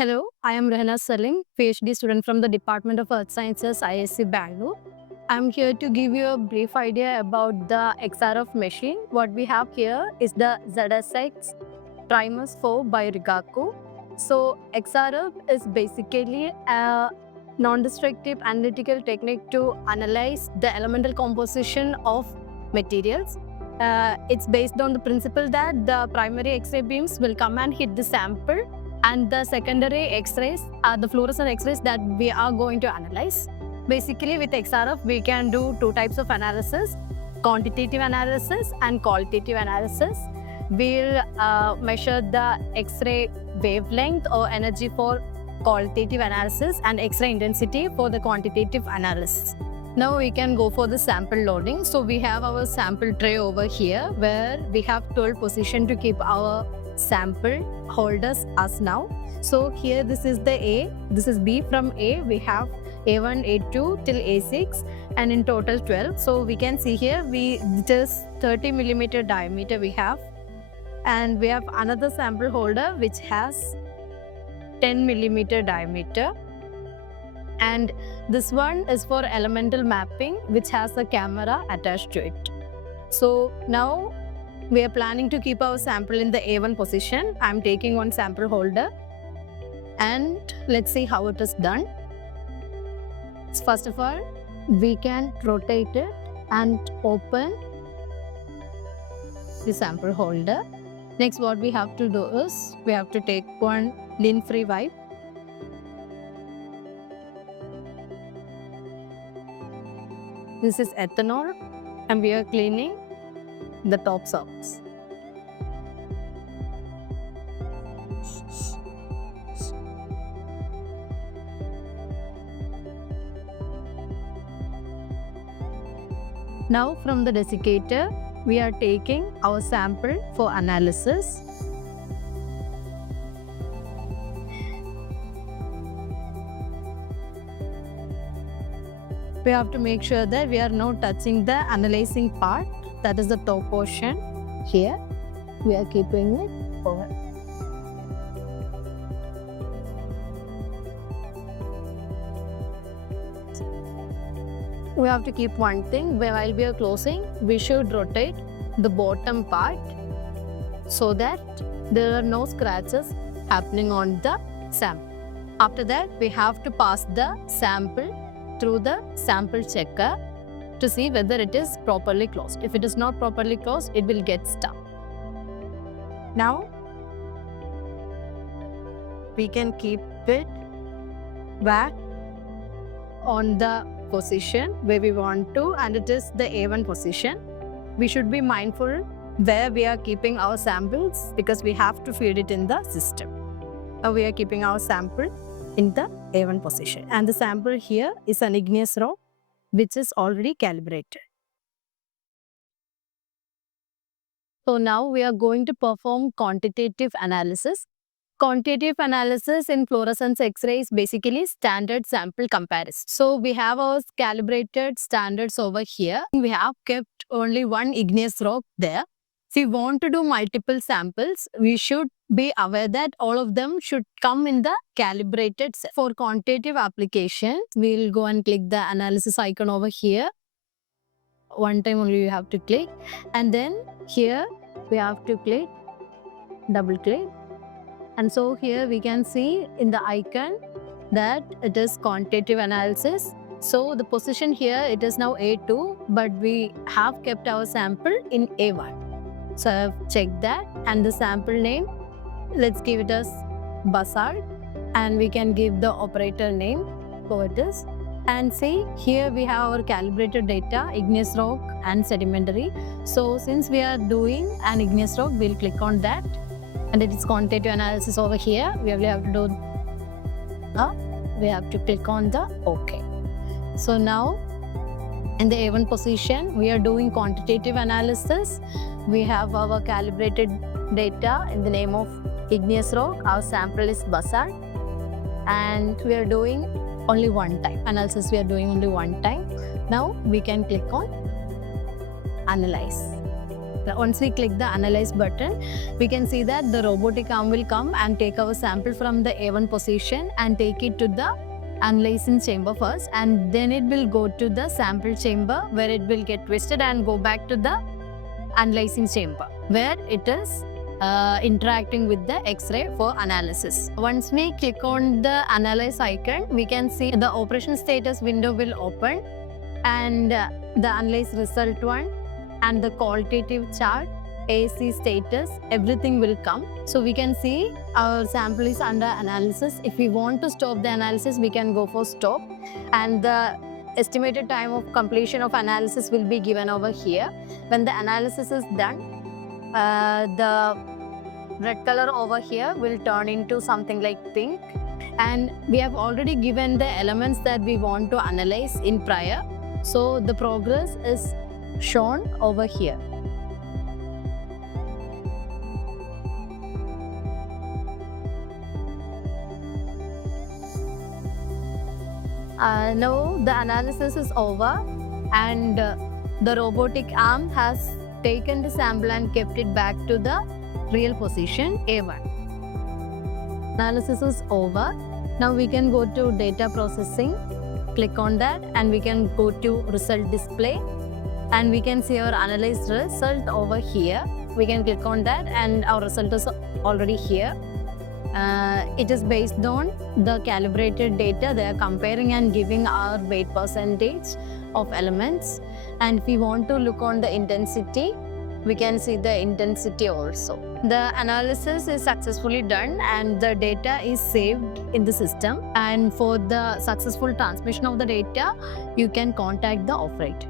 Hello, I am Rehna Salim, PhD student from the Department of Earth Sciences, IISc Bangalore. I'm here to give you a brief idea about the XRF machine. What we have here is the ZSX Primus IV by Rigaku. So XRF is basically a non-destructive analytical technique to analyze the elemental composition of materials. It's based on the principle that the primary X-ray beams will come and hit the sample, and the secondary X-rays are the fluorescent X-rays that we are going to analyze. Basically, with XRF, we can do two types of analysis: quantitative analysis and qualitative analysis. We'll measure the X-ray wavelength or energy for qualitative analysis and X-ray intensity for the quantitative analysis. Now we can go for the sample loading. So we have our sample tray over here where we have 12 positions to keep our sample holders as now. So here this is the A, this is B. From A we have A1, A2 till A6, and in total 12. So we can see here it is 30 millimeter diameter we have, and we have another sample holder which has 10 millimeter diameter, and this one is for elemental mapping which has a camera attached to it. So now we are planning to keep our sample in the A1 position. I'm taking one sample holder and let's see how it is done. First of all, we can rotate it and open the sample holder. Next, what we have to do is we have to take one lint-free wipe. This is ethanol, and we are cleaning the top surface. Now from the desiccator, we are taking our sample for analysis. We have to make sure that we are not touching the analyzing part, that is the top portion. Here we are keeping it over. We have to keep one thing: while we are closing, we should rotate the bottom part so that there are no scratches happening on the sample. After that, we have to pass the sample through the sample checker to see whether it is properly closed. If it is not properly closed, it will get stuck. Now we can keep it back on the position where we want to, and it is the A1 position. We should be mindful where we are keeping our samples because we have to feed it in the system. Now we are keeping our sample in the A1 position, and the sample here is an igneous rock which is already calibrated. So now we are going to perform quantitative analysis. Quantitative analysis in fluorescence X-ray is basically standard sample comparison. So we have our calibrated standards over here. We have kept only one igneous rock there. If we want to do multiple samples, we should be aware that all of them should come in the calibrated set. For quantitative applications, we'll go and click the analysis icon over here. One time only you have to click, and then here we have to click, double click, and so here we can see in the icon that it is quantitative analysis. So the position here, it is now A2, but we have kept our sample in A1. So I've checked that, and the sample name, let's give it as basalt, and we can give the operator name for this. And see, here we have our calibrated data, igneous rock and sedimentary. So since we are doing an igneous rock, we'll click on that, and it is quantitative analysis over here. We have to do we have to click on the OK. So now in the A1 position, we are doing quantitative analysis. We have our calibrated data in the name of igneous rock. Our sample is basalt, and we are doing only one time. Analysis we are doing only one time. Now we can click on Analyze. Once we click the analyze button, we can see that the robotic arm will come and take our sample from the A1 position and take it to the analyzing chamber first, and then it will go to the sample chamber where it will get twisted and go back to the analyzing chamber where it is interacting with the X-ray for analysis. Once we click on the analyze icon, we can see the operation status window will open, and the analyze result one and the qualitative chart, AC status, everything will come. So we can see our sample is under analysis. If we want to stop the analysis, we can go for stop, and the estimated time of completion of analysis will be given over here. When the analysis is done, the red color over here will turn into something like pink, and we have already given the elements that we want to analyze in prior. So the progress is shown over here. Now the analysis is over, and the robotic arm has taken the sample and kept it back to the real position A1. Analysis is over. Now we can go to data processing, click on that, and we can go to result display, and we can see our analyzed result over here. We can click on that, and our result is already here. It is based on the calibrated data. They are comparing and giving our weight percentage of elements. And if we want to look on the intensity, we can see the intensity also. The analysis is successfully done, and the data is saved in the system. And for the successful transmission of the data, you can contact the operator.